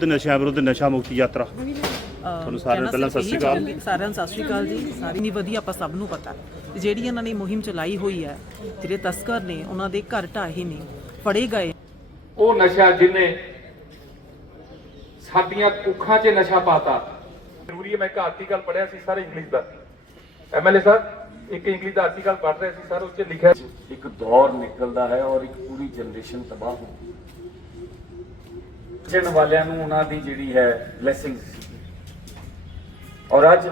ਯੁੱਧ ਨਸ਼ਿਆਂ ਵਿਰੁੱਧ ਨਸ਼ਾ ਮੁਕਤੀ ਯਾਤਰਾ। ਤੁਹਾਨੂੰ ਸਾਰਿਆਂ ਨੂੰ ਪਹਿਲਾਂ ਸਤਿ ਸ਼੍ਰੀ ਅਕਾਲ। ਸਾਰਿਆਂ ਨੂੰ ਸਤਿ ਸ਼੍ਰੀ ਅਕਾਲ ਜੀ ਸਾਰੀ ਨਹੀਂ ਵਧੀਆ ਆਪਾਂ ਸਭ ਨੂੰ ਪਤਾ। ਜਿਹੜੀ ਇਹਨਾਂ ਨੇ ਮੁਹਿੰਮ ਚਲਾਈ ਹੋਈ ਹੈ ਜਿਹੜੇ ਤਸਕਰ ਨੇ ਉਹਨਾਂ ਦੇ ਘਰ ਢਾਹੇ ਨੇ ਫੜੇ ਗਏ। ਉਹ ਨਸ਼ਾ ਜਿਹਨੇ ਸਾਡੀਆਂ ਕੁੱਖਾਂ 'ਚ ਨਸ਼ਾ ਪਾਤਾ। ਜ਼ਰੂਰੀ ਹੈ ਮੈਂ ਇੱਕ ਆਰਟੀਕਲ ਪੜਿਆ ਸੀ ਸਰ ਇੰਗਲਿਸ਼ ਦਾ। ਐਮਐਲਏ ਸਾਹਿਬ ਇੱਕ ਇੰਗਲਿਸ਼ ਦਾ ਆਰਟੀਕਲ ਪੜ੍ਹ ਰਿਹਾ ਸੀ ਸਰ ਉੱਚ ਲਿਖਿਆ ਇੱਕ ਦੌਰ ਨਿਕਲਦਾ ਹੈ ਔਰ ਇੱਕ ਪੂਰੀ ਜਨਰੇਸ਼ਨ ਤਬਾਹ ਹੁੰਦੀ ਹੈ ਵਾਲਿਆਂ ਨੂੰ ਉਹਨਾਂ ਦੀ ਜਿਹੜੀ ਹੈ ਬਲੇਸਿੰਗਸ ਔਰ ਅੱਜ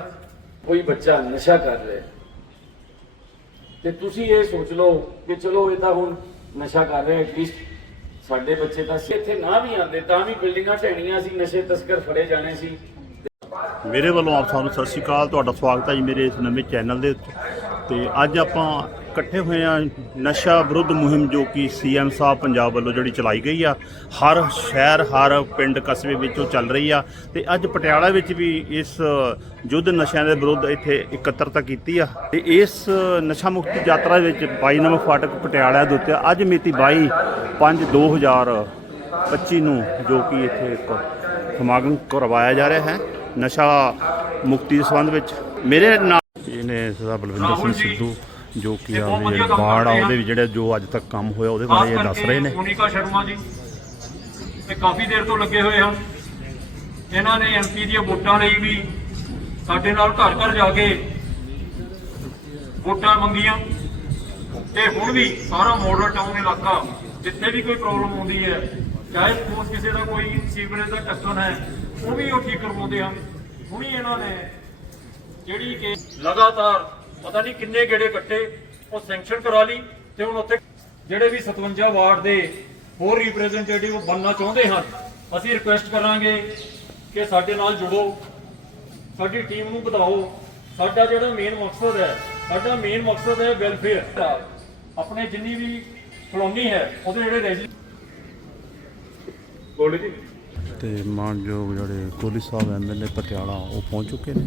ਕੋਈ ਬੱਚਾ ਨਸ਼ਾ ਕਰ ਰਿਹਾ ਤੇ ਤੁਸੀਂ ਇਹ ਸੋਚ ਲਓ ਕਿ ਚਲੋ ਇਹ ਤਾਂ ਹੁਣ ਨਸ਼ਾ ਕਰ ਰਿਹਾ ਐਟਲੀਸਟ ਸਾਡੇ ਬੱਚੇ ਤਾਂ ਇੱਥੇ ਨਾ ਵੀ ਆਉਂਦੇ, ਤਾਂ ਵੀ ਬਿਲਡਿੰਗਾਂ ਢਹਿਣੀਆਂ ਸੀ, ਨਸ਼ੇ ਤਸਕਰ ਫੜੇ ਜਾਣੇ ਸੀ। ਮੇਰੇ ਵੱਲੋਂ ਆਪ ਸਭ ਨੂੰ ਸਤਿ ਸ਼੍ਰੀ ਅਕਾਲ, ਤੁਹਾਡਾ ਸਵਾਗਤ ਹੈ ਜੀ ਮੇਰੇ ਇਸ ਨਵੇਂ ਚੈਨਲ ਦੇ ਉੱਤੇ। ਤੇ ਅੱਜ ਆਪਾਂ ਇਕੱਠੇ ਹੋਏ ਆ ਨਸ਼ਾ ਵਿਰੁੱਧ ਮੁਹਿੰਮ ਜੋ ਕਿ ਸੀਐਮ ਸਾਹਿਬ ਪੰਜਾਬ ਵੱਲੋਂ ਜਿਹੜੀ ਚਲਾਈ ਗਈ ਆ, ਹਰ ਸ਼ਹਿਰ, ਹਰ ਪਿੰਡ ਕਸਬੇ ਵਿੱਚੋਂ ਚੱਲ ਰਹੀ ਆ ਤੇ ਅੱਜ ਪਟਿਆਲਾ ਵਿੱਚ ਵੀ ਇਸ ਯੁੱਧ ਨਸ਼ਿਆਂ ਦੇ ਵਿਰੁੱਧ ਇੱਥੇ ਇਕੱਤਰਤਾ ਕੀਤੀ ਆ। ਤੇ ਇਸ ਨਸ਼ਾ ਮੁਕਤੀ ਯਾਤਰਾ ਵਿੱਚ 22 ਨੰਬਰ ਫਾਟਕ ਪਟਿਆਲਾ ਦੇ ਉੱਤੇ ਅੱਜ ਮਿਤੀ 22 5 2025 ਨੂੰ ਜੋ ਕਿ ਇੱਥੇ ਇੱਕ ਸਮਾਗਮ ਕਰਵਾਇਆ ਜਾ ਰਿਹਾ ਹੈ ਨਸ਼ਾ ਮੁਕਤੀ ਦੇ ਸੰਬੰਧ ਵਿੱਚ। ਮੇਰੇ ਨਾਲ ਇਹਨੇ ਸਰਦਾਰ ਬਲਵਿੰਦਰ ਸਿੰਘ ਸਿੱਧੂ ਜੋ ਕਿ ਜਿਹੜੇ ਬਾੜ ਆ। ਉਹਦੇ ਵੀ ਜਿਹੜੇ ਜੋ ਅੱਜ ਤੱਕ ਕੰਮ ਹੋਇਆ ਉਹਦੇ ਬਾਰੇ ਇਹ ਦੱਸ ਰਹੇ ਨੇ। ਮੋਨਿਕਾ ਸ਼ਰਮਾ ਜੀ। ਇਹ ਕਾਫੀ ਦੇਰ ਤੋਂ ਲੱਗੇ ਹੋਏ ਹਨ। ਇਹਨਾਂ ਨੇ ਐਮਪੀ ਦੀਆਂ ਵੋਟਾਂ ਲਈ ਵੀ ਸਾਡੇ ਨਾਲ ਘਰ ਘਰ ਜਾ ਕੇ ਵੋਟਾਂ ਮੰਗੀਆਂ। ਤੇ ਹੁਣ ਵੀ ਸਾਰਾ ਮਾਡਲ ਟਾਊਨ ਇਲਾਕਾ ਜਿੱਥੇ ਵੀ ਕੋਈ ਪ੍ਰੋਬਲਮ ਆਉਂਦੀ ਹੈ ਚਾਹੇ ਸਪੋਜ਼ ਕਿਸੇ ਦਾ ਕੋਈ ਸੀਵਰੇਜ ਦਾ ਟੱਕਣ ਹੈ ਉਹ ਵੀ ਉਹ ਠੀਕ ਕਰਵਾਉਂਦੇ ਹਨ। ਹੁਣੀ ਇਹਨਾਂ ਨੇ ਜਿਹੜੀ ਕਿ ਲਗਾਤਾਰ ਪਤਾ ਨਹੀਂ ਕਿੰਨੇ ਗੇੜੇ ਕੱਟੇ, ਉਹ ਸੈਂਕਸ਼ਨ ਕਰਾ ਲਈ ਤੇ ਹੁਣ ਉੱਥੇ ਜਿਹੜੇ ਵੀ 57 ਵਾਰਡ ਦੇ ਹੋਰ ਰਿਪਰੈਜ਼ੈਂਟੇਟਿਵ ਬਣਨਾ ਚਾਹੁੰਦੇ ਹਨ, ਅਸੀਂ ਰਿਕੁਐਸਟ ਕਰਾਂਗੇ ਕਿ ਸਾਡੇ ਨਾਲ ਜੁੜੋ, ਸਾਡੀ ਟੀਮ ਨੂੰ ਵਧਾਓ। ਸਾਡਾ ਜਿਹੜਾ ਮੇਨ ਮਕਸਦ ਹੈ, ਸਾਡਾ ਮੇਨ ਮਕਸਦ ਹੈ ਵੈਲਫੇਅਰ ਆਪਣੇ ਜਿੰਨੀ ਵੀ ਕਲੋਨੀ ਹੈ, ਉਹਦੇ ਜਿਹੜੇ ਰੈਜ਼ੀ ਗੋਲਡੀ ਜੀ। ਤੇ ਮਾਨਯੋਗ ਜਿਹੜੇ ਕੋਹਲੀ ਸਾਹਿਬ ਐਮਐਲਏ ਪਟਿਆਲਾ ਉਹ ਪਹੁੰਚ ਚੁੱਕੇ ਨੇ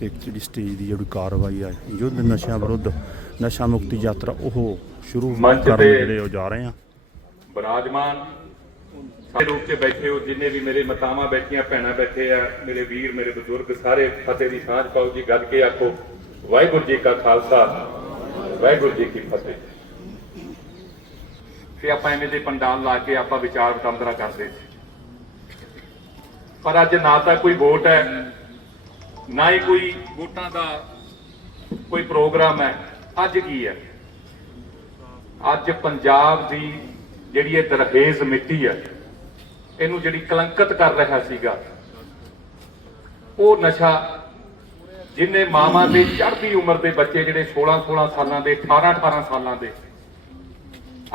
ਤੇ ਜਿਹੜੀ ਸਟੇਜ ਦੀ ਜਿਹੜੀ ਕਾਰਵਾਈ ਆ ਯੁੱਧ ਨਸ਼ਿਆਂ ਵਿਰੁੱਧ ਨਸ਼ਾ ਮੁਕਤੀ ਯਾਤਰਾ ਉਹ ਸ਼ੁਰੂ ਕਰਨ ਜਿਹੜੇ ਉਹ ਜਾ ਰਹੇ ਆ। ਬਰਾਜਮਾਨ ਸਾਰੇ ਰੂਪ 'ਚ ਬੈਠੇ ਹੋ ਜਿੰਨੇ ਵੀ ਮੇਰੇ ਮਾਤਾਵਾਂ ਬੈਠੀਆਂ ਭੈਣਾਂ ਬੈਠੇ ਆ ਮੇਰੇ ਵੀਰ ਮੇਰੇ ਬਜ਼ੁਰਗ ਸਾਰੇ ਫਤਿਹ ਦੀ ਸਾਂਝ ਪਾਓ ਜੀ ਗੱਜ ਕੇ ਆਖੋ ਵਾਹਿਗੁਰੂ ਜੀ ਕਾ ਖਾਲਸਾ ਵਾਹਿਗੁਰੂ ਜੀ ਕੀ ਫਤਿਹ। ਤੇ ਆਪਾਂ ਐਵੇਂ ਦੇ ਪੰਡਾਲ ਲਾ ਕੇ ਆਪਾਂ ਵਿਚਾਰ ਵਟਾਂਦਰਾ ਕਰਦੇ ਸੀ। ਪਰ ਅੱਜ ਨਾ ਤਾਂ ਕੋਈ ਵੋਟ ਹੈ, ਨਾ ਹੀ ਕੋਈ ਵੋਟਾਂ ਦਾ ਕੋਈ ਪ੍ਰੋਗਰਾਮ ਹੈ। ਅੱਜ ਕੀ ਹੈ? ਅੱਜ ਪੰਜਾਬ ਦੀ ਜਿਹੜੀ ਇਹ ਦਰਖੇਜ਼ ਮਿੱਟੀ ਹੈ, ਇਹਨੂੰ ਜਿਹੜੀ ਕਲੰਕਤ ਕਰ ਰਿਹਾ ਸੀਗਾ, ਉਹ ਨਸ਼ਾ ਜਿਨੇ ਮਾਵਾਂ ਦੇ ਚੜ੍ਹਦੀ ਉਮਰ ਦੇ ਬੱਚੇ ਜਿਹੜੇ 16 16 ਸਾਲਾਂ ਦੇ 18 18 ਸਾਲਾਂ ਦੇ,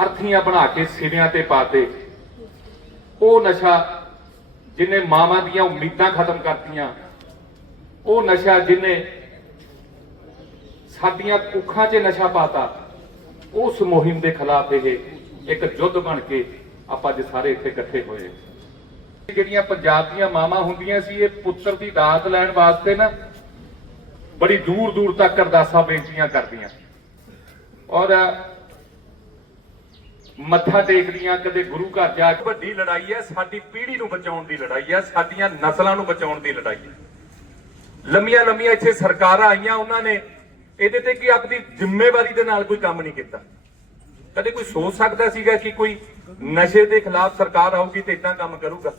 ਅਰਥੀਆਂ ਬਣਾ ਕੇ ਸਿਰਿਆਂ ਤੇ ਪਾਤੇ, ਉਹ ਨਸ਼ਾ ਜਿਨੇ ਮਾਵਾਂ ਦੀਆਂ ਉਮੀਦਾਂ ਖਤਮ ਕਰਤੀਆਂ, ਉਹ ਨਸ਼ਾ ਜਿਨੇ ਸਾਡੀਆਂ ਕੁੱਖਾਂ 'ਚ ਨਸ਼ਾ ਪਾਤਾ, ਉਸ ਮੁਹਿੰਮ ਦੇ ਖਿਲਾਫ ਇਹ ਇੱਕ ਯੁੱਧ ਬਣ ਕੇ ਆਪਾਂ ਅੱਜ ਸਾਰੇ ਇੱਥੇ ਇਕੱਠੇ ਹੋਏ ਜਿਹੜੀਆਂ ਪੰਜਾਬ ਦੀਆਂ ਮਾਵਾਂ ਹੁੰਦੀਆਂ ਸੀ, ਇਹ ਪੁੱਤਰ ਦੀ ਦਾਤ ਲੈਣ ਵਾਸਤੇ ਨਾ ਬੜੀ ਦੂਰ ਦੂਰ ਤੱਕ ਅਰਦਾਸਾਂ ਬੇਨਤੀਆਂ ਕਰਦੀਆਂ। ਔਰ ਮੱਥਾ ਟੇਕਦੀਆਂ, ਕਦੇ ਗੁਰੂ ਘਰ ਜਾ ਕੇ। ਵੱਡੀ ਲੜਾਈ ਹੈ, ਸਾਡੀ ਪੀੜ੍ਹੀ ਨੂੰ ਬਚਾਉਣ ਦੀ ਲੜਾਈ ਹੈ, ਸਾਡੀਆਂ ਨਸਲਾਂ ਨੂੰ ਬਚਾਉਣ ਦੀ ਲੜਾਈ ਹੈ। ਲੰਮੀਆਂ ਲੰਮੀਆਂ ਇੱਥੇ ਸਰਕਾਰਾਂ ਆਈਆਂ, ਉਹਨਾਂ ਨੇ ਇਹਦੇ ਤੇ ਕੀ ਆਪਣੀ ਜ਼ਿੰਮੇਵਾਰੀ ਦੇ ਨਾਲ ਕੋਈ ਕੰਮ ਨਹੀਂ ਕੀਤਾ? ਕਦੇ ਕੋਈ ਸੋਚ ਸਕਦਾ ਸੀਗਾ ਕਿ ਕੋਈ ਨਸ਼ੇ ਦੇ ਖਿਲਾਫ ਸਰਕਾਰ ਆਊਗੀ ਤੇ ਇਦਾਂ ਕੰਮ ਕਰੂਗਾ?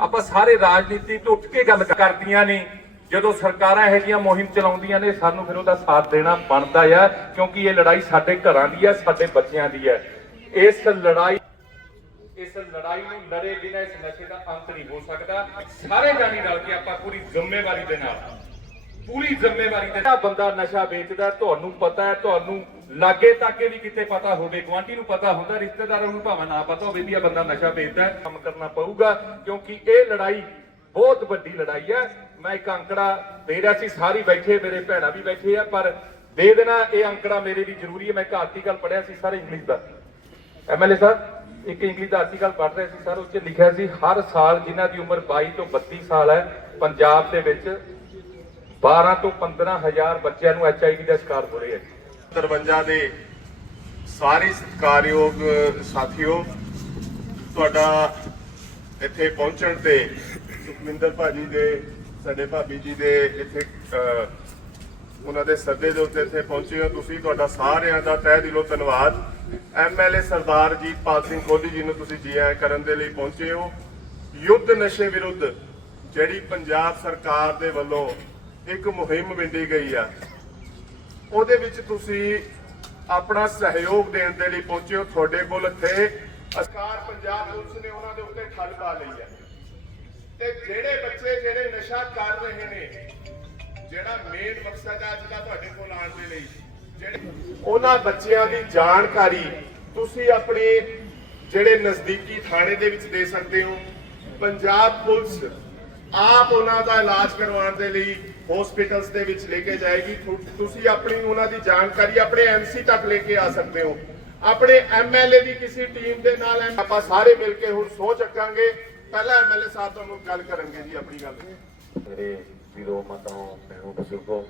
ਆਪਾਂ ਸਾਰੇ ਰਾਜਨੀਤੀ ਤੋਂ ਉੱਠ ਕੇ ਗੱਲ ਕਰਦੀਆਂ ਨੇ, ਜਦੋਂ ਸਰਕਾਰਾਂ ਇਹੋ ਜਿਹੀਆਂ ਮੁਹਿੰਮ ਚਲਾਉਂਦੀਆਂ ਨੇ, ਸਾਨੂੰ ਫਿਰ ਉਹਦਾ ਸਾਥ ਦੇਣਾ ਬਣਦਾ ਆ, ਕਿਉਂਕਿ ਇਹ ਲੜਾਈ ਸਾਡੇ ਘਰਾਂ ਦੀ ਹੈ ਸਾਡੇ ਬੱਚਿਆਂ ਦੀ ਹੈ ਇਸ ਲੜਾਈ ਇਸ ਲੜਾਈ ਨੂੰ ਲੜੇ ਬਿਨਾਂ ਇਸ ਨਸ਼ੇ ਦਾ ਅੰਤ ਨਹੀਂ ਹੋ ਸਕਦਾ। ਸਾਰੇ ਜਾਣੀ ਰਲ ਕੇ ਆਪਾਂ ਪੂਰੀ ਜ਼ਿੰਮੇਵਾਰੀ ਦੇ ਨਾਲ, ਪੂਰੀ ਜ਼ਿੰਮੇਵਾਰੀ ਦੇ ਨਾਲ ਬੰਦਾ ਨਸ਼ਾ ਵੇਚਦਾ, ਤੁਹਾਨੂੰ ਪਤਾ ਹੈ, ਤੁਹਾਨੂੰ ਲਾਗੇ ਤਾਕੇ ਵੀ ਕਿਤੇ ਪਤਾ ਹੋਵੇ, ਗੁਆਂਢੀ ਨੂੰ ਪਤਾ ਹੁੰਦਾ, ਰਿਸ਼ਤੇਦਾਰਾਂ ਨੂੰ ਭਾਵੇਂ ਨਾ ਪਤਾ ਹੋਵੇ ਵੀ ਇਹ ਬੰਦਾ ਨਸ਼ਾ ਵੇਚਦਾ ਕੰਮ ਕਰਨਾ ਪਊਗਾ, ਕਿਉਂਕਿ ਇਹ ਲੜਾਈ ਬਹੁਤ ਵੱਡੀ ਲੜਾਈ ਹੈ। ਮੈਂ ਇੱਕ ਅੰਕੜਾ ਦੇ ਰਿਹਾ ਸੀ, ਸਾਰੀ ਬੈਠੇ, ਮੇਰੇ ਭੈਣਾਂ ਵੀ ਬੈਠੇ ਆ, ਪਰ ਦੇ ਦੇਣਾ ਇਹ ਅੰਕੜਾ ਮੇਰੇ ਲਈ ਜ਼ਰੂਰੀ ਹੈ। ਮੈਂ ਇੱਕ ਆਰਟੀਕਲ ਪੜਿਆ ਸੀ, ਸਾਰੇ ਇੰਗਲਿਸ਼ ਦਾ। ਐਮਐਲਏ ਸਾਹਿਬ ਇੱਕ ਇੰਗਲਿਸ਼ ਦਾ ਆਰਟੀਕਲ ਪੜ੍ਹ ਰਿਹਾ ਸੀ ਸਰ ਉੱਚ ਲਿਖਿਆ ਸੀ, ਹਰ ਸਾਲ ਜਿਨ੍ਹਾਂ ਦੀ ਉਮਰ 22 ਤੋਂ 32 ਸਾਲ ਹੈ, ਪੰਜਾਬ ਦੇ ਵਿੱਚ 12 ਤੋਂ 15 ਹਜ਼ਾਰ ਬੱਚਿਆਂ ਨੂੰ ਐਚਆਈਵੀ ਦਾ ਸ਼ਿਕਾਰ ਹੋ ਰਹੇ ਹੈ। 53 ਦੇ ਸਾਰੇ ਸਤਿਕਾਰਯੋਗ ਸਾਥੀਓ, ਤੁਹਾਡਾ ਇੱਥੇ ਪਹੁੰਚਣ ਤੇ ਸੁਖਵਿੰਦਰ ਭਾਜੀ ਦੇ, ਸਾਡੇ ਭਾਬੀ ਜੀ ਦੇ ਇੱਥੇ ਉਹਨਾਂ ਦੇ ਸੱਦੇ ਦੇ ਉੱਤੇ ਇੱਥੇ ਪਹੁੰਚੇ ਹੋ। ਤੁਸੀਂ, ਤੁਹਾਡਾ ਸਾਰਿਆਂ ਦਾ ਤਹਿ ਦਿਲੋਂ ਧੰਨਵਾਦ। ਐਮਐਲਏ ਸਰਦਾਰ ਜੀਤਪਾਲ ਸਿੰਘ ਕੋਹਲੀ ਜੀ ਨੂੰ ਤੁਸੀਂ ਜੀ ਆਇਆਂ ਕਰਨ ਦੇ ਲਈ ਪਹੁੰਚੇ ਹੋ। ਯੁੱਧ ਨਸ਼ੇ ਵਿਰੁੱਧ ਜਿਹੜੀ ਪੰਜਾਬ ਸਰਕਾਰ ਦੇ ਵੱਲੋਂ ਇੱਕ ਮੁਹਿੰਮ ਵਿੰਡੀ ਗਈ ਆ, ਉਹਦੇ ਵਿੱਚ ਤੁਸੀਂ ਆਪਣਾ ਸਹਿਯੋਗ ਦੇਣ ਦੇ ਲਈ ਪਹੁੰਚੇ ਹੋ। ਤੁਹਾਡੇ ਕੋਲ ਇੱਥੇ ਸਰਕਾਰ ਪੰਜਾਬ ਪੁਲਿਸ ਨੇ ਉਹਨਾਂ ਦੇ ਉੱਤੇ ਠੱਲ ਪਾ ਲਈ ਹੈ ਤੇ ਜਿਹੜੇ ਬੱਚੇ ਜਿਹੜੇ ਨਸ਼ਾ ਕਰ ਰਹੇ ਨੇ, ਜਿਹੜਾ ਮੇਨ ਮਕਸਦ ਹੈ ਅੱਜ ਦਾ ਤੁਹਾਡੇ ਕੋਲ ਆਉਣ ਦੇ ਲਈ। ਉਹਨਾਂ ਬੱਚਿਆਂ ਦੀ ਜਾਣਕਾਰੀ ਤੁਸੀਂ ਆਪਣੇ ਜਿਹੜੇ ਨਜ਼ਦੀਕੀ ਥਾਣੇ ਦੇ ਵਿੱਚ ਦੇ ਸਕਦੇ ਹੋ। ਪੰਜਾਬ ਪੁਲਿਸ ਆਪ ਉਹਨਾਂ ਦਾ ਇਲਾਜ ਕਰਵਾਉਣ ਦੇ ਲਈ ਹਸਪੀਟਲਸ ਦੇ ਵਿੱਚ ਲੈ ਕੇ ਜਾਏਗੀ। ਤੁਸੀਂ ਆਪਣੀ ਉਹਨਾਂ ਦੀ ਜਾਣਕਾਰੀ ਆਪਣੇ ਐਮਸੀ ਤੱਕ ਲੈ ਕੇ ਆ ਸਕਦੇ ਹੋ। ਆਪਣੇ ਐਮਐਲਏ ਦੀ ਕਿਸੇ ਟੀਮ ਦੇ ਨਾਲ ਆਪਾਂ ਸਾਰੇ ਮਿਲ ਕੇ ਹੁਣ ਸੋਚ ਚੱਕਾਂਗੇ ਪਹਿਲਾਂ ਐਮਐਲਏ ਸਾਹਿਬ ਤੁਹਾਨੂੰ ਗੱਲ ਕਰਨਗੇ ਜੀ ਆਪਣੀ ਗੱਲ। ਮੇਰੇ ਵੀਰੋ ਮਾਤਾਓ ਭੈਣੋ, ਬਜ਼ੁਰਗੋ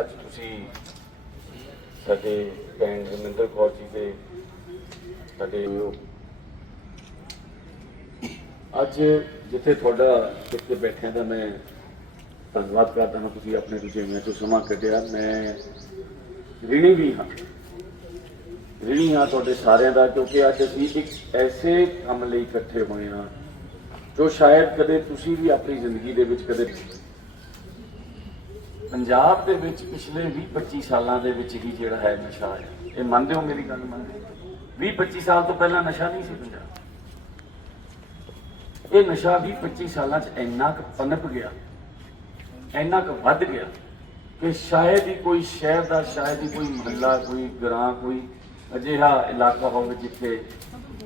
ਅੱਜ ਤੁਸੀਂ ਸਾਡੇ ਭੈਣ ਰਮਿੰਦਰ ਕੌਰ ਜੀ ਦੇ ਸਾਡੇ ਅੱਜ ਜਿੱਥੇ ਤੁਹਾਡਾ ਇੱਥੇ ਬੈਠਿਆਂ ਦਾ ਮੈਂ ਧੰਨਵਾਦ ਕਰਦਾ ਹਾਂ, ਤੁਸੀਂ ਆਪਣੇ ਰੁਝੇਵਿਆਂ ਚੋਂ ਸਮਾਂ ਕੱਢਿਆ। ਮੈਂ ਰਿਣੀ ਵੀ ਹਾਂ। ਰਿਣੀ ਹਾਂ ਤੁਹਾਡੇ ਸਾਰਿਆਂ ਦਾ, ਕਿਉਂਕਿ ਅੱਜ ਅਸੀਂ ਇੱਕ ਐਸੇ ਕੰਮ ਲਈ ਇਕੱਠੇ ਹੋਏ ਹਾਂ, ਜੋ ਸ਼ਾਇਦ ਕਦੇ ਤੁਸੀਂ ਵੀ ਆਪਣੀ ਜ਼ਿੰਦਗੀ ਦੇ ਵਿੱਚ ਕਦੇ ਪੰਜਾਬ ਦੇ ਵਿੱਚ ਪਿਛਲੇ 20-25 ਸਾਲਾਂ ਦੇ ਵਿੱਚ ਹੀ ਜਿਹੜਾ ਹੈ ਨਸ਼ਾ ਹੈ ਇਹ ਮੰਨਦੇ ਹੋ ਮੇਰੀ ਗੱਲ ਮੰਨਦੇ 20-25 ਸਾਲ ਤੋਂ ਪਹਿਲਾਂ ਨਸ਼ਾ ਨਹੀਂ ਸੀ ਪੰਜਾਬ। ਇਹ ਨਸ਼ਾ 20-25 ਸਾਲਾਂ 'ਚ ਇੰਨਾ ਕੁ ਪਨਪ ਗਿਆ, ਇੰਨਾ ਕੁ ਵੱਧ ਗਿਆ ਕਿ ਸ਼ਾਇਦ ਹੀ ਕੋਈ ਸ਼ਹਿਰ ਦਾ, ਸ਼ਾਇਦ ਹੀ ਕੋਈ ਮਹੱਲਾ, ਕੋਈ ਗ੍ਰਾਂ ਕੋਈ ਅਜਿਹਾ ਇਲਾਕਾ ਹੋਵੇ ਜਿੱਥੇ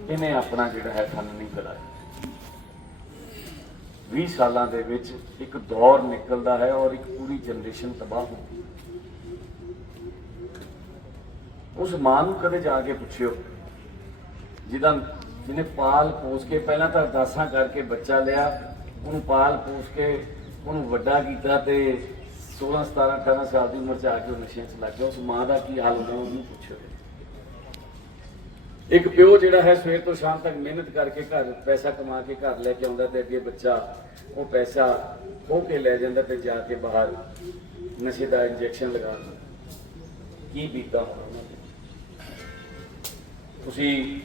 ਇਹਨੇ ਆਪਣਾ ਜਿਹੜਾ ਹੈ ਫਨ ਨਹੀਂ ਕਰਾਇਆ 20 ਸਾਲਾਂ ਦੇ ਵਿੱਚ ਇੱਕ ਦੌਰ ਨਿਕਲਦਾ ਹੈ ਔਰ ਇੱਕ ਪੂਰੀ ਜਨਰੇਸ਼ਨ ਤਬਾਹ ਹੁੰਦੀ ਹੈ। ਉਸ ਮਾਂ ਨੂੰ ਕਦੇ ਜਾ ਕੇ ਪੁੱਛਿਓ, ਜਿਹਦਾ ਜਿਹਨੇ ਪਾਲ ਪੋਸ ਕੇ, ਪਹਿਲਾਂ ਤਾਂ ਅਰਦਾਸਾਂ ਕਰਕੇ ਬੱਚਾ ਲਿਆ, ਉਹਨੂੰ ਪਾਲ ਪੋਸ ਕੇ ਉਹਨੂੰ ਵੱਡਾ ਕੀਤਾ ਤੇ 16 17 18 ਸਾਲ ਦੀ ਉਮਰ ਚ ਆ ਕੇ ਉਹ ਨਸ਼ਿਆਂ 'ਚ ਲੱਗ ਗਿਆ। ਉਸ ਮਾਂ ਦਾ ਕੀ ਹਾਲ ਹੁੰਦਾ ਉਹਨੂੰ ਪੁੱਛਿਓ। ਇੱਕ ਪਿਓ ਜਿਹੜਾ ਹੈ ਸਵੇਰ ਤੋਂ ਸ਼ਾਮ ਤੱਕ ਮਿਹਨਤ ਕਰਕੇ ਘਰ ਪੈਸਾ ਕਮਾ ਕੇ ਘਰ ਲੈ ਕੇ ਆਉਂਦਾ ਤੇ ਅੱਗੇ ਬੱਚਾ ਉਹ ਪੈਸਾ ਖੋ ਕੇ ਲੈ ਜਾਂਦਾ ਤੇ ਜਾ ਕੇ ਬਾਹਰ ਨਸ਼ੇ ਦਾ ਇੰਜੈਕਸ਼ਨ ਲਗਾ ਕੀ ਬੀਤਾ ਹੋਣਾ ਉਹਨਾਂ ਤੇ ਤੁਸੀਂ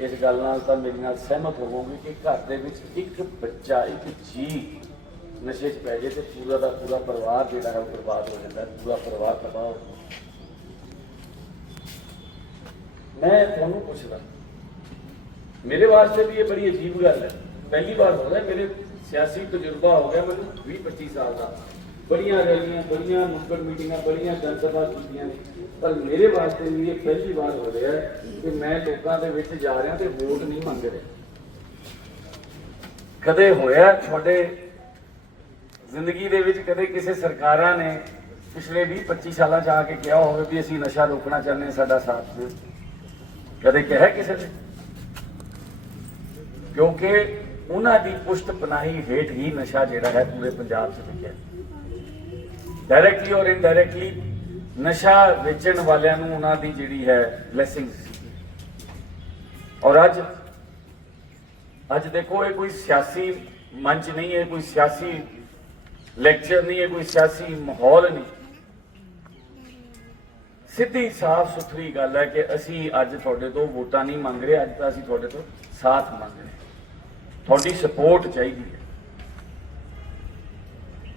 ਇਸ ਗੱਲ ਨਾਲ ਤਾਂ ਮੇਰੇ ਨਾਲ ਸਹਿਮਤ ਹੋਵੋਗੇ ਕਿ ਘਰ ਦੇ ਵਿੱਚ ਇੱਕ ਬੱਚਾ, ਇੱਕ ਜੀ ਨਸ਼ੇ 'ਚ ਪੈ ਜੇ ਤੇ ਪੂਰਾ ਦਾ ਪੂਰਾ ਪਰਿਵਾਰ ਜਿਹੜਾ ਹੈ ਉਹ ਬਰਬਾਦ ਹੋ ਜਾਂਦਾ, ਪੂਰਾ ਪਰਿਵਾਰ ਤਬਾਹ ਹੋ ਜਾਂਦਾ ਹੈ। ਮੈਂ ਤੁਹਾਨੂੰ ਪੁੱਛਦਾ। ਮੇਰੇ ਵਾਸਤੇ ਵੀ ਇਹ ਬੜੀ ਅਜੀਬ ਗੱਲ ਹੈ। ਪਹਿਲੀ ਵਾਰ ਹੋ ਰਿਹਾ, ਮੇਰੇ ਸਿਆਸੀ ਤਜਰਬਾ ਹੋ ਗਿਆ ਮੈਨੂੰ 20 25 ਸਾਲ ਦਾ। ਬੜੀਆਂ ਰੈਲੀਆਂ, ਬੜੀਆਂ ਨੁੱਕੜ ਮੀਟਿੰਗਾਂ, ਬੜੀਆਂ ਜਨਸਭਾ ਕੀਤੀਆਂ ਨੇ। ਪਰ ਮੇਰੇ ਵਾਸਤੇ ਵੀ ਇਹ ਪਹਿਲੀ ਵਾਰ ਹੋ ਰਿਹਾ ਕਿ ਮੈਂ ਲੋਕਾਂ ਦੇ ਵਿੱਚ ਜਾ ਰਿਹਾ ਤੇ ਵੋਟ ਨਹੀਂ ਮੰਗ ਰਿਹਾ। ਕਦੇ ਹੋਇਆ ਤੁਹਾਡੇ ਜ਼ਿੰਦਗੀ ਦੇ ਵਿੱਚ ਕਦੇ ਕਿਸੇ ਸਰਕਾਰਾਂ ਨੇ ਪਿਛਲੇ 20 25 ਸਾਲਾਂ ਚ ਆ ਕੇ ਕਿਹਾ ਹੋਵੇ ਵੀ ਅਸੀਂ ਨਸ਼ਾ ਰੋਕਣਾ ਚਾਹੁੰਦੇ ਹਾਂ ਸਾਡਾ ਸਾਥ ਦਿਓ? ਕਦੇ ਕਿਹਾ ਕਿਸੇ ਨੇ? ਕਿਉਂਕਿ ਉਹਨਾਂ ਦੀ ਪੁਸ਼ਤ ਪਨਾਹੀ ਹੇਠ ਹੀ ਨਸ਼ਾ ਜਿਹੜਾ ਹੈ ਪੂਰੇ ਪੰਜਾਬ 'ਚ ਵਿਕਿਆ। ਡਾਇਰੈਕਟਲੀ ਔਰ ਇਨਡਾਇਰੈਕਟਲੀ ਨਸ਼ਾ ਵੇਚਣ ਵਾਲਿਆਂ ਨੂੰ ਉਹਨਾਂ ਦੀ ਜਿਹੜੀ ਹੈ ਬਲੇਸਿੰਗ ਔਰ ਅੱਜ ਅੱਜ ਦੇਖੋ, ਇਹ ਕੋਈ ਸਿਆਸੀ ਮੰਚ ਨਹੀਂ ਹੈ ਕੋਈ ਸਿਆਸੀ ਲੈਕਚਰ ਨਹੀਂ ਹੈ ਕੋਈ ਸਿਆਸੀ ਮਾਹੌਲ ਨਹੀਂ। ਸਿੱਧੀ ਸਾਫ਼ ਸੁਥਰੀ ਗੱਲ ਹੈ ਕਿ ਅਸੀਂ ਅੱਜ ਤੁਹਾਡੇ ਤੋਂ ਵੋਟਾਂ ਨਹੀਂ ਮੰਗ ਰਹੇ, ਅੱਜ ਤਾਂ ਅਸੀਂ ਤੁਹਾਡੇ ਤੋਂ ਸਾਥ ਮੰਗ ਰਹੇ ਤੁਹਾਡੀ ਸਪੋਰਟ ਚਾਹੀਦੀ ਹੈ।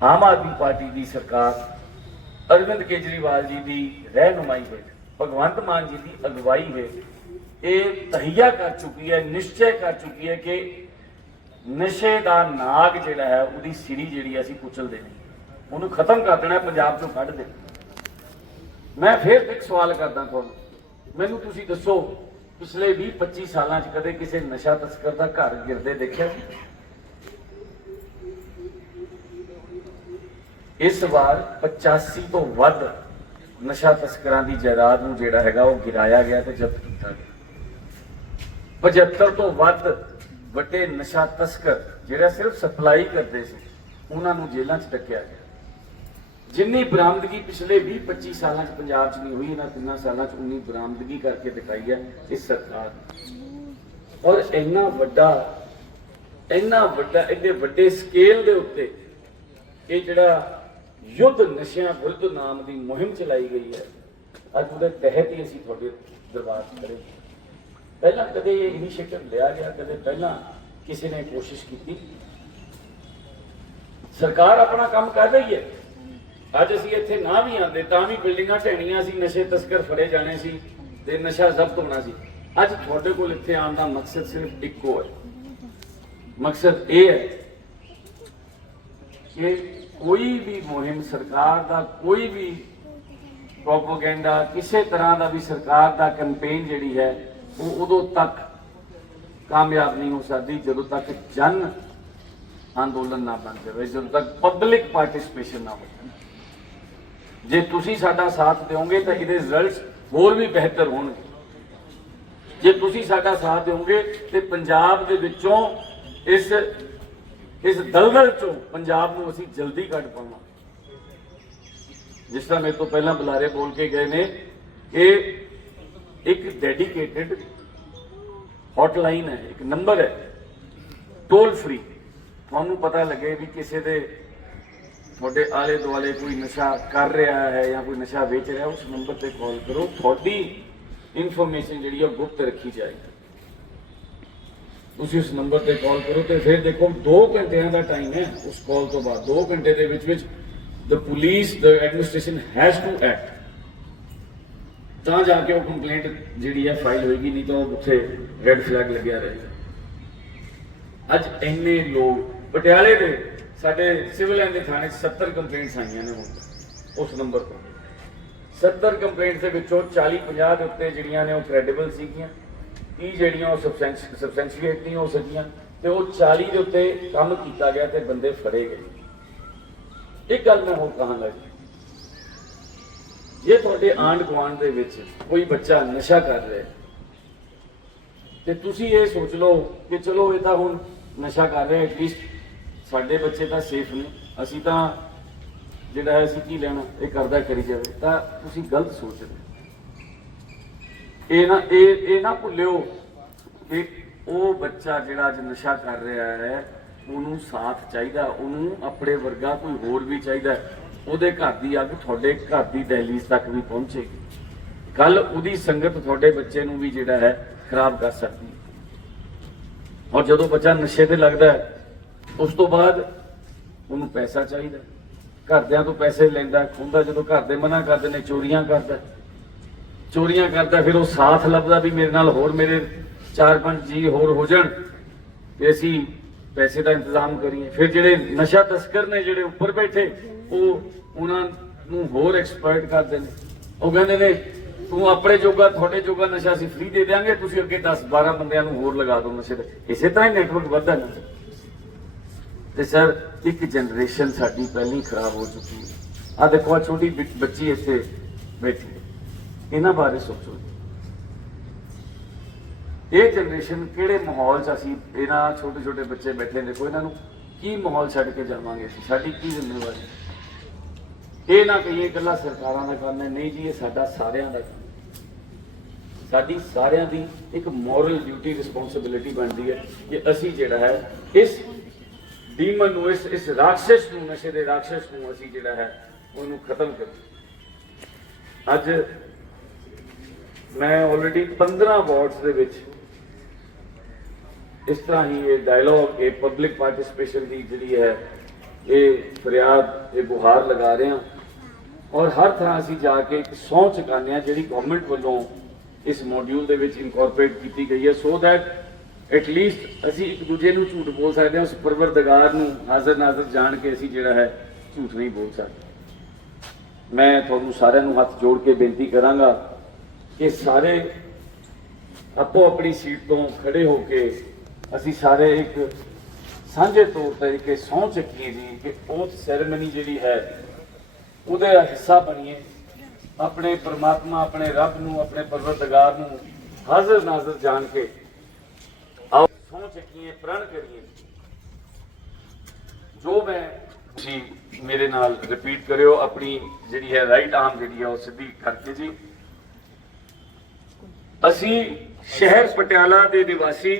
ਆਮ ਆਦਮੀ ਪਾਰਟੀ ਦੀ ਸਰਕਾਰ ਅਰਵਿੰਦ ਕੇਜਰੀਵਾਲ ਜੀ ਦੀ ਰਹਿਨੁਮਾਈ ਹੇਠ, ਭਗਵੰਤ ਮਾਨ ਜੀ ਦੀ ਅਗਵਾਈ ਹੇਠ, ਇਹ ਤਹੀਆ ਕਰ ਚੁੱਕੀ ਹੈ, ਨਿਸ਼ਚੈ ਕਰ ਚੁੱਕੀ ਹੈ ਕਿ ਨਸ਼ੇ ਦਾ ਨਾਗ ਜਿਹੜਾ ਹੈ, ਉਹਦੀ ਸਿਰੀ ਜਿਹੜੀ ਹੈ, ਅਸੀਂ ਕੁਚਲ ਦੇਣੀ ਉਹਨੂੰ ਖਤਮ ਕਰ ਦੇਣਾ ਪੰਜਾਬ ਚੋਂ ਕੱਢ ਦੇਣਾ ਮੈਂ ਫਿਰ ਇੱਕ ਸਵਾਲ ਕਰਦਾ ਤੁਹਾਨੂੰ। ਮੈਨੂੰ ਤੁਸੀਂ ਦੱਸੋ, ਪਿਛਲੇ 20 25 ਸਾਲਾਂ 'ਚ ਕਦੇ ਕਿਸੇ ਨਸ਼ਾ ਤਸਕਰ ਦਾ ਘਰ ਗਿਰਦੇ ਦੇਖਿਆ ਸੀ? ਇਸ ਵਾਰ 85 ਤੋਂ ਵੱਧ ਨਸ਼ਾ ਤਸਕਰਾਂ ਦੀ ਜਾਇਦਾਦ ਨੂੰ ਜਿਹੜਾ ਹੈਗਾ ਉਹ ਗਿਰਾਇਆ ਗਿਆ ਤੇ ਜ਼ਬਤ ਕੀਤਾ ਗਿਆ। 75 ਤੋਂ ਵੱਧ ਵੱਡੇ ਨਸ਼ਾ ਤਸਕਰ ਜਿਹੜਾ ਸਿਰਫ ਸਪਲਾਈ ਕਰਦੇ ਸੀ, ਉਹਨਾਂ ਨੂੰ ਜੇਲ੍ਹਾਂ 'ਚ ਟੱਕਿਆ ਗਿਆ। ਜਿੰਨੀ ਬਰਾਮਦਗੀ ਪਿਛਲੇ 20 25 ਸਾਲਾਂ 'ਚ ਪੰਜਾਬ 'ਚ ਨਹੀਂ ਹੋਈ, ਇਹਨਾਂ ਤਿੰਨਾਂ ਸਾਲਾਂ 'ਚ ਉਨੀ ਬਰਾਮਦਗੀ ਕਰਕੇ ਦਿਖਾਈ ਹੈ ਇਸ ਸਰਕਾਰ ਔਰ ਇੰਨਾ ਵੱਡਾ ਇੰਨਾ ਵੱਡਾ, ਇੰਨੇ ਵੱਡੇ ਸਕੇਲ ਦੇ ਉੱਤੇ ਇਹ ਜਿਹੜਾ ਯੁੱਧ ਨਸ਼ਿਆਂ ਵਿਰੁੱਧ ਨਾਮ ਦੀ ਮੁਹਿੰਮ ਚਲਾਈ ਗਈ ਹੈ, ਅੱਜ ਉਹਦੇ ਤਹਿਤ ਹੀ ਅਸੀਂ ਤੁਹਾਡੇ ਦਰਬਾਰ 'ਚ ਖੜੇ ਪਹਿਲਾਂ ਕਦੇ ਇਹ ਇਨੀਸ਼ੀਏਟਿਵ ਲਿਆ ਗਿਆ, ਕਦੇ ਪਹਿਲਾਂ ਕਿਸੇ ਨੇ ਕੋਸ਼ਿਸ਼ ਕੀਤੀ। ਸਰਕਾਰ ਆਪਣਾ ਕੰਮ ਕਰ ਰਹੀ ਹੈ। ਅੱਜ ਅਸੀਂ ਇੱਥੇ ਨਾ ਵੀ ਆਂਦੇ ਤਾਂ ਵੀ ਬਿਲਡਿੰਗਾਂ ਢਹਿਣੀਆਂ ਸੀ, ਨਸ਼ੇ ਤਸਕਰ ਫੜੇ ਜਾਣੇ ਸੀ ਤੇ ਨਸ਼ਾ ਜ਼ਬਤ ਹੋਣਾ ਸੀ। ਅੱਜ ਤੁਹਾਡੇ ਕੋਲ ਇੱਥੇ ਆਉਣ ਦਾ ਮਕਸਦ ਸਿਰਫ ਇੱਕੋ ਹੈ। ਮਕਸਦ ਇਹ ਹੈ ਕਿ ਕੋਈ ਵੀ ਮੁਹਿੰਮ ਸਰਕਾਰ ਦਾ, ਕੋਈ ਵੀ ਪ੍ਰੋਪਗੈਂਡਾ ਕਿਸੇ ਤਰ੍ਹਾਂ ਦਾ ਵੀ ਸਰਕਾਰ ਦਾ ਕੈਂਪੇਨ ਜਿਹੜੀ ਹੈ, ਉਹ ਉਦੋਂ ਤੱਕ ਕਾਮਯਾਬ ਨਹੀਂ ਹੋ ਸਕਦੀ, ਜਦੋਂ ਤੱਕ ਜਨ ਅੰਦੋਲਨ ਨਾ ਬਣ ਜਾਵੇ, ਜਦੋਂ ਤੱਕ ਪਬਲਿਕ ਪਾਰਟਿਸਿਪੇਸ਼ਨ ਨਾ ਹੋ ਹੋਵੇ ਜੇ ਤੁਸੀਂ ਸਾਡਾ ਸਾਥ ਦਿਓਗੇ ਤਾਂ ਇਹਦੇ ਰਿਜ਼ਲਟਸ ਹੋਰ ਵੀ ਬਿਹਤਰ ਹੋਣਗੇ। ਜੇ ਤੁਸੀਂ ਸਾਡਾ ਸਾਥ ਦਿਓਗੇ ਤੇ ਪੰਜਾਬ ਦੇ ਵਿੱਚੋਂ ਇਸ ਇਸ ਦਲਦਲ ਚੋਂ ਪੰਜਾਬ ਨੂੰ ਅਸੀਂ ਜਲਦੀ ਕੱਢ ਪਾਵਾਂਗੇ। ਜਿਸ ਤਰ੍ਹਾਂ ਮੇਰੇ ਤੋਂ ਪਹਿਲਾਂ ਬੁਲਾਰੇ ਬੋਲ ਕੇ ਗਏ ਨੇ, ਇਹ ਇੱਕ ਡੈਡੀਕੇਟਿਡ ਹੌਟਲਾਈਨ ਹੈ, ਇੱਕ ਨੰਬਰ ਹੈ ਟੋਲ ਫ੍ਰੀ ਤੁਹਾਨੂੰ ਪਤਾ ਲੱਗੇ ਵੀ ਕਿਸੇ ਦੇ ਤੁਹਾਡੇ ਆਲੇ ਦੁਆਲੇ ਕੋਈ ਨਸ਼ਾ ਕਰ ਰਿਹਾ ਹੈ ਜਾਂ ਕੋਈ ਨਸ਼ਾ ਵੇਚ ਰਿਹਾ, ਉਸ ਨੰਬਰ ਤੇ ਕਾਲ ਕਰੋ। ਤੁਹਾਡੀ ਇਨਫੋਰਮੇਸ਼ਨ ਜਿਹੜੀ ਉਹ ਗੁਪਤ ਰੱਖੀ ਜਾਏਗੀ। ਤੁਸੀਂ ਉਸ ਨੰਬਰ ਤੇ ਕਾਲ ਕਰੋ ਤੇ ਫਿਰ ਦੇਖੋ 2 ਘੰਟਿਆਂ ਦਾ ਟਾਈਮ ਹੈ ਉਸ ਕਾਲ ਤੋਂ ਬਾਅਦ। 2 ਘੰਟੇ ਦੇ ਵਿੱਚ ਵਿੱਚ the police, the administration has to act ਤਾਂ ਜਾ ਕੇ ਉਹ ਕੰਪਲੇਂਟ ਜਿਹੜੀ ਹੈ ਫਾਈਲ ਹੋਏਗੀ, ਨਹੀਂ ਤਾਂ ਉਹ ਉੱਥੇ ਰੈੱਡ ਫਲੈਗ ਲੱਗਿਆ ਰਹੇਗਾ। ਅੱਜ ਇੰਨੇ ਲੋਕ, ਪਟਿਆਲੇ ਦੇ ਸਾਡੇ ਸਿਵਲ ਐਂਡ ਦੇ ਥਾਣੇ 'ਚ 70 ਕੰਪਲੇਂਟਸ ਆਈਆਂ ਨੇ ਹੁਣ ਉਸ ਨੰਬਰ ਤੋਂ। 70 ਕੰਪਲੇਂਟਸ ਦੇ ਵਿੱਚੋਂ 40 50 ਦੇ ਉੱਤੇ ਜਿਹੜੀਆਂ ਨੇ ਉਹ ਕ੍ਰੈਡੀਬਲ ਸੀਗੀਆਂ। 30 ਜਿਹੜੀਆਂ ਉਹ ਸਬਸਟੈਂਸ਼ੀਏਟ ਨਹੀਂ ਹੋ ਸਕੀਆਂ ਤੇ ਉਹ 40 ਦੇ ਉੱਤੇ ਕੰਮ ਕੀਤਾ ਗਿਆ ਤੇ ਬੰਦੇ ਫੜੇ ਗਏ। ਇੱਕ ਗੱਲ ਮੈਂ ਹੋਰ ਕਹਾਂ ਲੱਗੀ ਜੇ ਤੁਹਾਡੇ ਆਂਢ ਗੁਆਂਢ ਦੇ ਵਿੱਚ ਕੋਈ ਬੱਚਾ ਨਸ਼ਾ ਕਰ ਰਿਹਾ ਹੈ, ਤੇ ਤੁਸੀਂ ਇਹ ਸੋਚ ਲਓ ਕਿ ਚਲੋ ਇਹ ਤਾਂ ਹੁਣ ਨਸ਼ਾ ਕਰ ਰਿਹਾ ਐਟਲੀਸਟ ਸਾਡੇ ਬੱਚੇ ਤਾਂ ਸੇਫ ਨੇ। ਅਸੀਂ ਤਾਂ ਜਿਹੜਾ ਹੈ, ਅਸੀਂ ਕੀ ਲੈਣਾ? ਇਹ ਕਰਦਾ ਕਰੀ ਜਾਵੇ। ਤਾਂ ਤੁਸੀਂ ਗਲਤ ਸੋਚ ਰਹੇ ਹੋ। ਇਹ ਨਾ, ਇਹ ਇਹ ਨਾ ਭੁੱਲਿਓ ਕਿ ਉਹ ਬੱਚਾ ਜਿਹੜਾ ਅੱਜ ਨਸ਼ਾ ਕਰ ਰਿਹਾ ਹੈ, ਉਹਨੂੰ ਸਾਥ ਚਾਹੀਦਾ, ਉਹਨੂੰ ਆਪਣੇ ਵਰਗਾ ਕੋਈ ਹੋਰ ਵੀ ਚਾਹੀਦਾ ਉਹਦੇ ਘਰ ਦੀ ਅੱਗ ਤੁਹਾਡੇ ਘਰ ਦੀ ਦਹਿਲੀਜ਼ ਤੱਕ ਵੀ ਪਹੁੰਚੇਗੀ। ਕੱਲ ਉਹਦੀ ਸੰਗਤ ਤੁਹਾਡੇ ਬੱਚੇ ਨੂੰ ਵੀ ਜਿਹੜਾ ਹੈ, ਖਰਾਬ ਕਰ ਸਕਦੀ ਹੈ। ਔਰ ਜਦੋਂ ਬੱਚਾ ਨਸ਼ੇ ਤੇ ਲੱਗਦਾ ਹੈ ਉਸ ਤੋਂ ਬਾਅਦ ਉਹਨੂੰ ਪੈਸਾ ਚਾਹੀਦਾ। ਘਰਦਿਆਂ ਤੋਂ ਪੈਸੇ ਲੈਂਦਾ ਹੈ, ਖੁੰਦਾ ਜਦੋਂ ਘਰ ਦੇ ਮਨਾ ਕਰਦੇ ਨੇ ਚੋਰੀਆਂ ਕਰਦਾ। ਚੋਰੀਆਂ ਕਰਦਾ ਫਿਰ ਉਹ ਸਾਥ ਲੱਭਦਾ ਵੀ ਮੇਰੇ ਨਾਲ ਹੋਰ ਮੇਰੇ ਚਾਰ ਪੰਜ ਜੀ ਹੋਰ ਹੋ ਜਾਣ ਤੇ ਅਸੀਂ ਪੈਸੇ ਦਾ ਇੰਤਜ਼ਾਮ ਕਰੀਏ। ਫਿਰ ਜਿਹੜੇ ਨਸ਼ਾ ਤਸਕਰ ਨੇ ਜਿਹੜੇ ਉੱਪਰ ਬੈਠੇ ਉਹ ਉਹਨਾਂ ਨੂੰ ਹੋਰ ਐਕਸਪਰਟ ਕਰਦੇ ਨੇ। ਉਹ ਕਹਿੰਦੇ ਨੇ ਤੂੰ ਆਪਣੇ ਜੋਗਾ ਤੁਹਾਡੇ ਜੋਗਾ ਨਸ਼ਾ ਅਸੀਂ ਫ੍ਰੀ ਦੇ ਦਿਆਂਗੇ ਤੁਸੀਂ ਅੱਗੇ 10 12 ਬੰਦਿਆਂ ਨੂੰ ਹੋਰ ਲਗਾ ਦਿਓ ਨਸ਼ੇ ਤੇ ਇਸੇ ਤਰ੍ਹਾਂ ਹੀ ਨੈਟਵਰਕ ਵੱਧਦਾ ਨਾ ਤੇ ਸਰ, ਇੱਕ ਜਨਰੇਸ਼ਨ ਸਾਡੀ ਪਹਿਲੀ ਖਰਾਬ ਹੋ ਚੁੱਕੀ ਹੈ। ਆ ਦੇਖੋ ਆ ਛੋਟੀ ਬਿ- ਬੱਚੀ ਇੱਥੇ ਬੈਠੀ ਹੈ। ਇਹਨਾਂ ਬਾਰੇ ਸੋਚੋ ਇਹ ਜਨਰੇਸ਼ਨ ਕਿਹੜੇ ਮਾਹੌਲ 'ਚ ਅਸੀਂ ਇਹਨਾਂ ਛੋਟੇ ਛੋਟੇ ਬੱਚੇ ਬੈਠੇ ਨੇ ਕੋਈ ਇਹਨਾਂ ਨੂੰ ਕੀ ਮਾਹੌਲ ਛੱਡ ਕੇ ਜਾਵਾਂਗੇ ਅਸੀਂ? ਸਾਡੀ ਕੀ ਜ਼ਿੰਮੇਵਾਰੀ ਇਹ ਨਾ ਕਹੀਏ ਇਕੱਲਾ ਸਰਕਾਰਾਂ ਦਾ ਕੰਮ ਹੈ, ਨਹੀਂ ਜੀ, ਇਹ ਸਾਡਾ ਸਾਰਿਆਂ ਦਾ ਕੰਮ ਸਾਡੀ ਸਾਰਿਆਂ ਦੀ ਇੱਕ ਮੋਰਲ ਡਿਊਟੀ ਰਿਸਪੌਂਸਿਬਿਲਿਟੀ ਬਣਦੀ ਹੈ ਕਿ ਅਸੀਂ ਜਿਹੜਾ ਹੈ, ਇਸ ਡੀਮਨ ਨੂੰ, ਇਸ ਇਸ ਰਾਖਸ਼ ਨੂੰ, ਨਸ਼ੇ ਦੇ ਰਾਖਸ਼ ਨੂੰ ਅਸੀਂ ਜਿਹੜਾ ਹੈ, ਉਹਨੂੰ ਖਤਮ ਕਰੀਏ ਅੱਜ ਮੈਂ ਆਲਰੇਡੀ 15 ਵਾਰਡਸ ਦੇ ਵਿੱਚ ਇਸ ਤਰ੍ਹਾਂ ਹੀ ਇਹ ਡਾਇਲੌਗ ਇਹ ਪਬਲਿਕ ਪਾਰਟਿਸਿਪੇਸ਼ਨ ਦੀ ਜਿਹੜੀ ਹੈ, ਇਹ ਫਰਿਆਦ, ਇਹ ਗੁਹਾਰ ਲਗਾ ਰਹੇ ਹਾਂ। ਔਰ ਹਰ ਥਾਂ ਅਸੀਂ ਜਾ ਕੇ ਇੱਕ ਸਹੁੰ ਚੁਕਾਉਂਦੇ ਹਾਂ ਜਿਹੜੀ ਗਵਰਨਮੈਂਟ ਵੱਲੋਂ ਇਸ ਮੋਡਿਊਲ ਦੇ ਵਿੱਚ ਇਨਕੋਰਪੋਰੇਟ ਕੀਤੀ ਗਈ ਹੈ ਸੋ ਦੈਟ ਐਟ ਲੀਸਟ ਅਸੀਂ ਇੱਕ ਦੂਜੇ ਨੂੰ ਝੂਠ ਬੋਲ ਸਕਦੇ ਹਾਂ, ਉਸ ਪਰਵਰਦਗਾਰ ਨੂੰ ਹਾਜ਼ਰ ਨਾਜ਼ਰ ਜਾਣ ਕੇ ਅਸੀਂ ਜਿਹੜਾ ਹੈ ਝੂਠ ਨਹੀਂ ਬੋਲ ਸਕਦੇ। ਮੈਂ ਤੁਹਾਨੂੰ ਸਾਰਿਆਂ ਨੂੰ ਹੱਥ ਜੋੜ ਕੇ ਬੇਨਤੀ ਕਰਾਂਗਾ ਕਿ ਸਾਰੇ ਆਪੋ ਆਪਣੀ ਸੀਟ ਤੋਂ ਖੜੇ ਹੋ ਕੇ ਅਸੀਂ ਸਾਰੇ ਇੱਕ ਸਾਂਝੇ ਤੌਰ ਤੇ ਕਿ ਸਹੁੰ ਚੱਕੀਏ ਜੀ ਕਿ ਉਹ ਸੈਰੇਮਨੀ ਜਿਹੜੀ ਹੈ, ਉਹਦੇ ਹਿੱਸਾ ਬਣੀਏ। ਆਪਣੇ ਪਰਮਾਤਮਾ, ਆਪਣੇ ਰੱਬ ਨੂੰ, ਆਪਣੇ ਪਰਵਰਦਗਾਰ ਨੂੰ ਹਾਜ਼ਰ ਨਾਜ਼ਰ ਜਾਣ ਕੇ ਸਹੁੰ ਚੱਕੀਏ ਪ੍ਰਣ ਕਰੀਏ। ਜੋ ਮੈਂ ਤੁਸੀਂ ਮੇਰੇ ਨਾਲ ਰਿਪੀਟ ਕਰਿਓ ਆਪਣੀ ਜਿਹੜੀ ਹੈ ਰਾਈਟ ਆਰਮ ਜਿਹੜੀ ਹੈ ਉਹ ਸਿੱਧੀ ਕਰਕੇ ਜੀ। ਅਸੀਂ ਸ਼ਹਿਰ ਪਟਿਆਲਾ ਦੇ ਨਿਵਾਸੀ।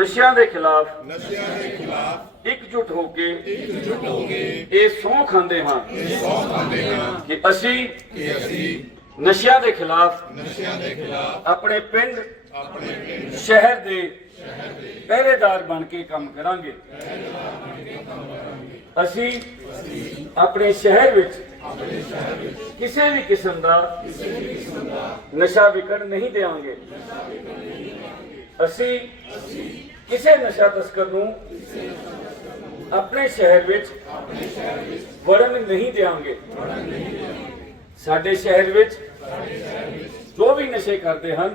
ਨਸ਼ਿਆਂ ਦੇ ਖਿਲਾਫ ਨਸ਼ਿਆਂ ਦੇ ਖਿਲਾਫ ਇਕਜੁੱਟ ਹੋ ਕੇ ਇਕਜੁੱਟ ਹੋ ਕੇ ਇਹ ਸਹੁੰ ਖਾਂਦੇ ਹਾਂ ਇਹ ਸਹੁੰ ਖਾਂਦੇ ਹਾਂ ਕਿ ਅਸੀਂ ਕਿ ਅਸੀਂ ਨਸ਼ਿਆਂ ਦੇ ਖਿਲਾਫ ਨਸ਼ਿਆਂ ਦੇ ਖਿਲਾਫ ਆਪਣੇ ਪਿੰਡ ਆਪਣੇ ਪਿੰਡ ਸ਼ਹਿਰ ਦੇ ਪਹਿਰੇਦਾਰ ਬਣ ਕੇ ਕੰਮ ਕਰਾਂਗੇ। ਅਸੀਂ ਆਪਣੇ ਸ਼ਹਿਰ ਵਿੱਚ ਕਿਸੇ ਵੀ ਕਿਸਮ ਦਾ ਨਸ਼ਾ ਵਿਕਣ ਨਹੀਂ ਦੇਵਾਂਗੇ ਅਸੀਂ ਕਿਸੇ ਨਸ਼ਾ ਤਸਕਰ ਨੂੰ ਆਪਣੇ ਸ਼ਹਿਰ ਵਿੱਚ ਵੜਨ ਨਹੀਂ ਦੇਵਾਂਗੇ ਸਾਡੇ ਸ਼ਹਿਰ ਵਿੱਚ ਜੋ ਵੀ ਨਸ਼ੇ ਕਰਦੇ ਹਨ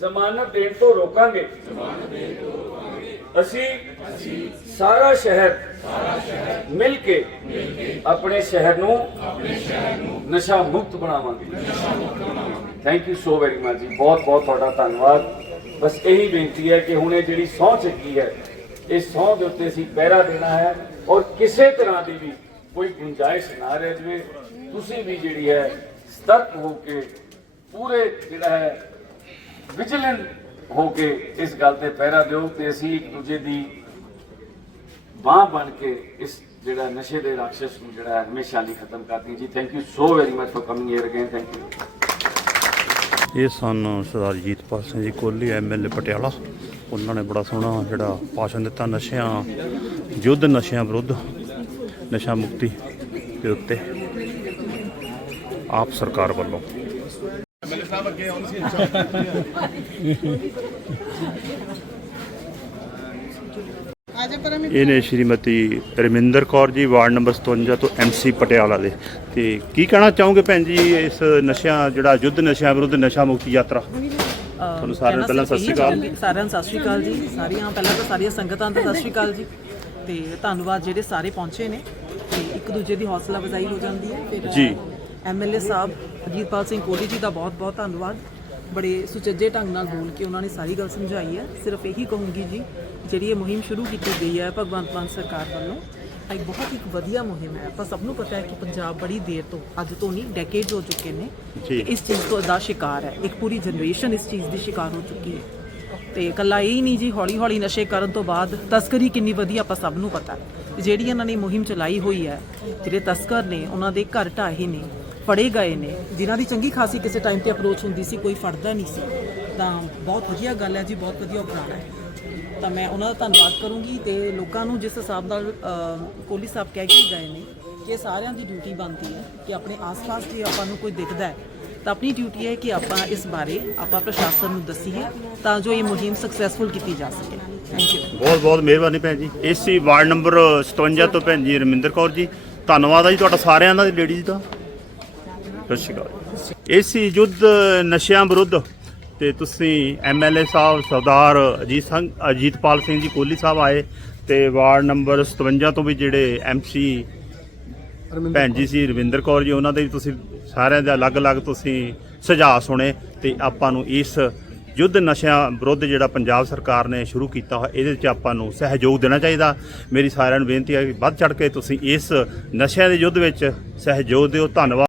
ਜ਼ਮਾਨਤ ਦੇਣ ਤੋਂ ਰੋਕਾਂਗੇ ਅਸੀਂ ਸਾਰਾ ਸ਼ਹਿਰ ਮਿਲ ਕੇ ਆਪਣੇ ਸ਼ਹਿਰ ਨੂੰ ਨਸ਼ਾ ਮੁਕਤ ਬਣਾਵਾਂਗੇ thank you so very much ਜੀ ਬਹੁਤ ਬਹੁਤ ਤੁਹਾਡਾ ਧੰਨਵਾਦ। ਬਸ ਇਹੀ ਬੇਨਤੀ ਹੈ ਕਿ ਹੁਣ ਇਹ ਜਿਹੜੀ ਸਹੁੰ ਚੱਕੀ ਹੈ, ਇਸ ਸਹੁੰ ਦੇ ਉੱਤੇ ਅਸੀਂ ਪਹਿਰਾ ਦੇਣਾ ਹੈ ਔਰ ਕਿਸੇ ਤਰ੍ਹਾਂ ਦੀ ਵੀ ਕੋਈ ਗੁੰਜਾਇਸ਼ ਨਾ ਰਹਿ ਜਾਵੇ। ਤੁਸੀਂ ਵੀ ਜਿਹੜੀ ਹੈ ਸਤਰਕ ਹੋ ਕੇ ਪੂਰੇ ਜਿਹੜਾ ਹੈ ਵਿਜੀਲੈਂਟ ਹੋ ਕੇ ਇਸ ਗੱਲ ਤੇ ਪਹਿਰਾ ਦਿਓ ਤੇ ਅਸੀਂ ਇੱਕ ਦੂਜੇ ਦੀ ਬਾਹ ਬਣ ਕੇ ਇਸ ਜਿਹੜਾ ਨਸ਼ੇ ਦੇ ਰਾਖਸ਼ ਨੂੰ ਜਿਹੜਾ ਹਮੇਸ਼ਾ ਲਈ ਖਤਮ ਕਰਦੀ ਜੀ thank you so very much for coming here again thank you ਇਹ ਸਨ ਸਰਦਾਰ ਜੀਤਪਾਲ ਸਿੰਘ ਜੀ ਕੋਹਲੀ ਐਮਐਲਏ ਪਟਿਆਲਾ। ਉਹਨਾਂ ਨੇ ਬੜਾ ਸੋਹਣਾ ਜਿਹੜਾ ਭਾਸ਼ਣ ਦਿੱਤਾ, ਨਸ਼ਿਆਂ, ਯੁੱਧ ਨਸ਼ਿਆਂ ਵਿਰੁੱਧ, ਨਸ਼ਾ ਮੁਕਤੀ ਦੇ ਉੱਤੇ। ਆਪ ਸਰਕਾਰ ਵੱਲੋਂ। ਇਹ ਨੇ ਸ਼੍ਰੀਮਤੀ ਰਮਿੰਦਰ ਕੌਰ ਜੀ ਵਾਰਡ ਨੰਬਰ 57 ਤੋਂ ਐਮਸੀ ਪਟਿਆਲਾ ਦੇ। ਤੇ ਕੀ ਕਹਿਣਾ ਚਾਹੋਗੇ ਭੈਣ ਜੀ ਇਸ ਨਸ਼ਿਆਂ ਜਿਹੜਾ ਯੁੱਧ ਨਸ਼ਿਆਂ ਵਿਰੁੱਧ ਨਸ਼ਾ ਮੁਕਤੀ ਯਾਤਰਾ? ਤੁਹਾਨੂੰ ਸਾਰਿਆਂ ਨੂੰ ਪਹਿਲਾਂ ਸਤਿ ਸ਼੍ਰੀ ਅਕਾਲ। ਸਾਰਿਆਂ ਨੂੰ ਸਤਿ ਸ਼੍ਰੀ ਅਕਾਲ ਜੀ। ਸਾਰੀਆਂ ਪਹਿਲਾਂ ਤਾਂ ਸਾਰੀਆਂ ਸੰਗਤਾਂ ਦਾ ਸਤਿ ਸ਼੍ਰੀ ਅਕਾਲ ਜੀ। ਤੇ ਧੰਨਵਾਦ ਜਿਹੜੇ ਸਾਰੇ ਪਹੁੰਚੇ ਨੇ। ਤੇ ਇੱਕ ਦੂਜੇ ਦੀ ਹੌਸਲਾ ਅਫਜ਼ਾਈ ਹੋ ਜਾਂਦੀ ਹੈ। ਫਿਰ ਜੀ। ਐਮਐਲਏ ਸਾਹਿਬ ਅਜੀਤਪਾਲ ਸਿੰਘ ਕੋਹਲੀ ਜੀ ਦਾ ਬਹੁਤ ਬਹੁਤ ਧੰਨਵਾਦ। ਬੜੇ ਸੁਚੱਜੇ ਢੰਗ ਨਾਲ ਬੋਲ ਕੇ ਉਹਨਾਂ ਨੇ ਸਾਰੀ ਗੱਲ ਸਮਝਾਈ ਹੈ। ਸਿਰਫ ਇਹੀ ਕਹੂੰਗੀ ਜੀ ਜਿਹੜੀ ਇਹ ਮੁਹਿੰਮ ਸ਼ੁਰੂ ਕੀਤੀ ਗਈ ਹੈ ਭਗਵੰਤ ਮਾਨ ਸਰਕਾਰ ਵੱਲੋਂ ਇੱਕ ਬਹੁਤ ਇੱਕ ਵਧੀਆ ਮੁਹਿੰਮ ਹੈ। ਆਪਾਂ ਸਭ ਨੂੰ ਪਤਾ ਹੈ ਕਿ ਪੰਜਾਬ ਬੜੀ ਦੇਰ ਤੋਂ ਅੱਜ ਤੋਂ ਨਹੀਂ ਡੈਕੇਡਸ ਹੋ ਚੁੱਕੇ ਨੇ। ਕਿ ਇਸ ਚੀਜ਼ ਤੋਂ ਦਾ ਸ਼ਿਕਾਰ ਹੈ। ਇੱਕ ਪੂਰੀ ਜਨਰੇਸ਼ਨ ਇਸ ਚੀਜ਼ ਦੀ ਸ਼ਿਕਾਰ ਹੋ ਚੁੱਕੀ ਹੈ। ਤੇ ਕੱਲਾ ਇਹ ਨਹੀਂ ਜੀ ਹੌਲੀ ਹੌਲੀ ਨਸ਼ੇ ਕਰਨ ਤੋਂ ਬਾਅਦ ਤਸਕਰੀ ਕਿੰਨੀ ਵਧੀ ਆਪਾਂ ਸਭ ਨੂੰ ਪਤਾ ਹੈ। ਜਿਹੜੀ ਇਹਨਾਂ ਨੇ ਮੁਹਿੰਮ ਚਲਾਈ ਹੋਈ ਹੈ ਜਿਹੜੇ ਤਸਕਰ ਨੇ ਉਹਨਾਂ ਦੇ ਘਰ ਢਾਹੇ ਨੇ ਫੜੇ ਗਏ ਨੇ ਜਿਨ੍ਹਾਂ ਦੀ ਚੰਗੀ ਖਾਸੀ ਕਿਸੇ ਟਾਈਮ ਤੇ ਅਪਰੋਚ ਹੁੰਦੀ ਸੀ ਕੋਈ ਫੜਦਾ ਨਹੀਂ ਸੀ। ਤਾਂ ਬਹੁਤ ਵਧੀਆ ਗੱਲ ਹੈ ਜੀ ਬਹੁਤ ਵਧੀਆ ਉਪਰਾਲਾ ਹੈ। ਤਾਂ ਮੈਂ ਉਹਨਾਂ ਦਾ ਧੰਨਵਾਦ ਕਰੂੰਗੀ ਤੇ ਲੋਕਾਂ ਨੂੰ ਜਿਸ ਹਿਸਾਬ ਨਾਲ ਅਹ, ਕੋਹਲੀ ਸਾਹਿਬ ਕਹਿ ਕੇ ਗਏ ਨੇ ਕਿ ਸਾਰਿਆਂ ਦੀ ਡਿਊਟੀ ਬਣਦੀ ਹੈ ਕਿ ਆਪਣੇ ਆਸ-ਪਾਸ ਜੇ ਆਪਾਂ ਨੂੰ ਕੋਈ ਦਿਖਦਾ ਹੈ ਤਾਂ ਆਪਣੀ ਡਿਊਟੀ ਹੈ ਕਿ ਆਪਾਂ ਇਸ ਬਾਰੇ ਆਪਾਂ ਪ੍ਰਸ਼ਾਸਨ ਨੂੰ ਦੱਸੀਏ ਤਾਂ ਜੋ ਇਹ ਮੁਹਿੰਮ ਸਕਸੈਸਫੁਲ ਕੀਤੀ ਜਾ ਸਕੇ। ਥੈਂਕ ਯੂ ਬਹੁਤ ਬਹੁਤ ਮਿਹਰਬਾਨੀ ਭੈਣ ਜੀ। ਏਸੀ ਵਾਰਡ ਨੰਬਰ 57 ਤੋਂ ਭੈਣ ਜੀ ਰਮਿੰਦਰ ਕੌਰ ਜੀ। ਧੰਨਵਾਦ ਆ ਜੀ ਤੁਹਾਡਾ ਸਾਰਿਆਂ ਦਾ ਲੇਡੀਜ਼ ਦਾ। ਸਤਿ ਸ਼੍ਰੀ ਅਕਾਲ ਏਸੀ ਯੁੱਧ ਨਸ਼ਿਆਂ ਵਿਰੁੱਧ ਤੇ ਤੁਸੀਂ ਐਮਐਲਏ ਸਾਹਿਬ ਸਰਦਾਰ ਅਜੀਤ ਸਿੰਘ ਅਜੀਤਪਾਲ ਸਿੰਘ ਜੀ ਕੋਹਲੀ ਸਾਹਿਬ ਆਏ ਤੇ ਵਾਰਡ ਨੰਬਰ 57 ਤੋਂ ਵੀ ਜਿਹੜੇ ਐਮਸੀ ਭੈਣ ਜੀ ਸੀ ਰਵਿੰਦਰ ਕੌਰ ਜੀ ਉਹਨਾਂ ਦੇ ਵੀ ਤੁਸੀਂ ਸਾਰਿਆਂ ਦੇ ਅਲੱਗ-ਅਲੱਗ ਤੁਸੀਂ ਸੁਝਾਅ ਸੁਣੇ ਤੇ ਆਪਾਂ ਨੂੰ ਇਸ ਯੁੱਧ ਨਸ਼ਿਆਂ ਵਿਰੁੱਧ ਜਿਹੜਾ ਪੰਜਾਬ ਸਰਕਾਰ ਨੇ ਸ਼ੁਰੂ ਕੀਤਾ ਹੋਇਆ ਇਹਦੇ ਵਿੱਚ ਆਪਾਂ ਨੂੰ ਸਹਿਯੋਗ ਦੇਣਾ ਚਾਹੀਦਾ। ਮੇਰੀ ਸਾਰਿਆਂ ਨੂੰ ਬੇਨਤੀ ਹੈ ਕਿ ਵੱਧ ਚੜ ਕੇ ਤੁਸੀਂ ਇਸ ਨਸ਼ਿਆਂ ਦੇ ਯੁੱਧ ਵਿੱਚ ਸਹਿਯੋਗ ਦਿਓ। ਧੰਨਵਾਦ।